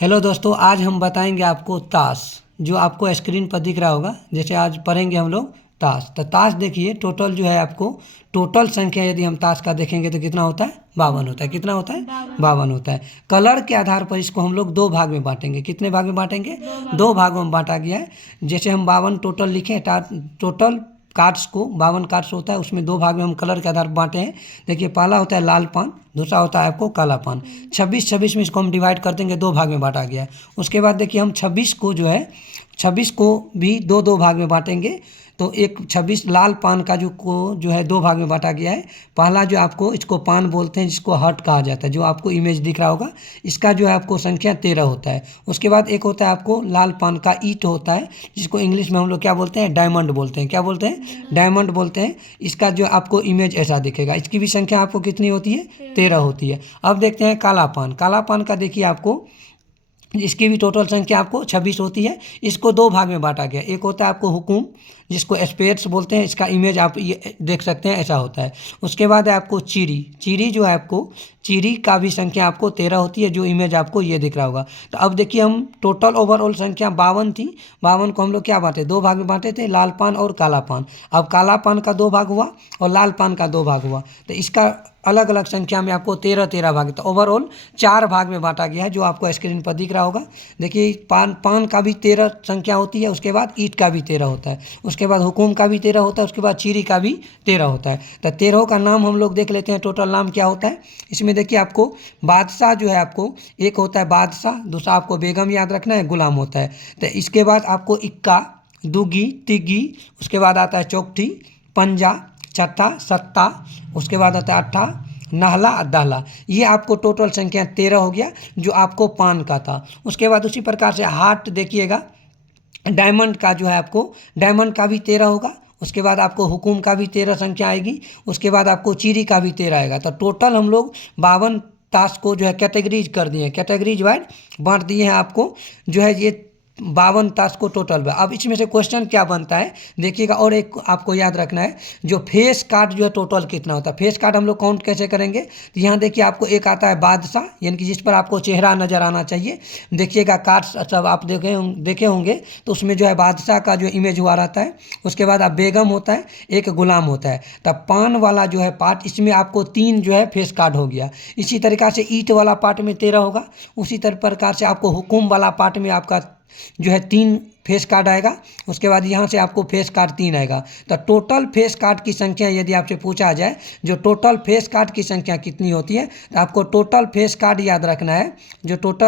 Hello दोस्तों, आज हम बताएंगे आपको ताश। जो आपको स्क्रीन पर दिख रहा होगा, जैसे आज पढ़ेंगे हम लोग ताश। तो ताश देखिए, टोटल जो है आपको टोटल संख्या यदि हम ताश का देखेंगे तो कितना होता है? 52 होता है। कितना होता है? 52 होता है। कलर के आधार पर इसको हम लोग दो भाग में बांटेंगे। कितने भाग में बांटेंगे? दो भागों में बांटा गया है। जैसे हम 52 टोटल लिखें, टोटल कार्ड्स को 52 कार्ड्स होता है, उसमें दो भाग में हम कलर के आधार पर बांटे हैं। देखिए, पहला होता है लाल पान, दूसरा होता है आपको काला पान। 26 में इसको हम डिवाइड कर देंगे, दो भाग में बांटा गया है। उसके बाद देखिए, हम 26 को जो है 26 को भी दो दो भाग में बांटेंगे। तो एक 26 लाल पान का जो है दो भाग में बांटा गया है। पहला जो आपको इसको पान बोलते हैं, जिसको हर्ट कहा जाता है, जो आपको इमेज दिख रहा होगा, इसका जो है आपको संख्या 13 होता है। उसके बाद एक होता है आपको लाल पान का ईट होता है, जिसको इंग्लिश में हम लोग क्या बोलते हैं? डायमंड बोलते हैं। क्या बोलते हैं? डायमंड बोलते हैं। इसका जो आपको इमेज ऐसा दिखेगा। इसकी भी संख्या आपको कितनी होती है? 13 होती है। अब देखते हैं काला पान। काला पान का देखिए, आपको इसकी भी टोटल संख्या आपको 26 होती है। इसको दो भाग में बांटा गया। एक होता है आपको हुकुम, जिसको स्पेड्स बोलते हैं। इसका इमेज आप ये देख सकते हैं, ऐसा होता है। उसके बाद है आपको चीरी। चीरी जो है आपको, चीरी का भी संख्या आपको 13 होती है, जो इमेज आपको ये दिख रहा होगा। तो अब देखिए, हम टोटल ओवरऑल संख्या 52 थी। 52 को हम लोग क्या बांटे? दो भाग में बांटे थे, लाल पान और काला पान। अब काला पान का दो भाग हुआ और लाल पान का दो भाग हुआ। तो इसका अलग अलग संख्या में आपको 13 भाग, तो ओवरऑल 4 भाग में बांटा गया है, जो आपको स्क्रीन पर दिख रहा होगा। देखिए, पान का भी 13 संख्या होती है। उसके बाद ईट का भी 13 होता है। उसके बाद हुकुम का भी 13 होता है। उसके बाद चीरी का भी 13 होता है। तो 13 का नाम हम लोग देख लेते हैं, टोटल नाम क्या होता है। इसमें देखिए, आपको बादशाह जो है, आपको एक होता है बादशाह, दूसरा आपको बेगम याद रखना है, गुलाम होता है। तो इसके बाद आपको इक्का, दुगी, तिगी, उसके बाद आता है चौकठी, पंजा, छठा, सत्ता, उसके बाद आता है अट्ठा, नहला, दहला। ये आपको टोटल संख्या 13 हो गया, जो आपको पान का था। उसके बाद उसी प्रकार से हार्ट देखिएगा, डायमंड का जो है आपको, डायमंड का भी 13 होगा। उसके बाद आपको हुकुम का भी 13 संख्या आएगी। उसके बाद आपको चीरी का भी 13 आएगा। तो टोटल हम लोग 52 टास्क को जो है कैटेगरीज कर दिए हैं, कैटेगरीज वाइज बांट दिए हैं आपको, जो है ये 52 टास्क को टोटल में। अब इसमें से क्वेश्चन क्या बनता है देखिएगा। और एक आपको याद रखना है, जो फेस कार्ड जो है टोटल कितना होता है। फेस कार्ड हम लोग काउंट कैसे करेंगे? तो यहाँ देखिए, आपको एक आता है बादशाह, यानी कि जिस पर आपको चेहरा नजर आना चाहिए। देखिएगा कार्ड सब आप देखे होंगे, तो उसमें जो है बादशाह का जो इमेज हुआ रहता है। उसके बाद आप बेगम होता है, एक गुलाम होता है। तब पान वाला जो है पार्ट, इसमें आपको 3 जो है फेस कार्ड हो गया। इसी तरीक़ा से ईट वाला पार्ट में 13 होगा। उसी प्रकार से आपको हुकुम वाला पार्ट में आपका जो है 3 फेस कार्ड आएगा। उसके बाद यहाँ से आपको फेस कार्ड 3 आएगा। तो टोटल फेस कार्ड की संख्या यदि आपसे पूछा जाए, जो टोटल फेस कार्ड की संख्या कितनी होती है, तो आपको टोटल फेस कार्ड याद रखना है। जो टोटल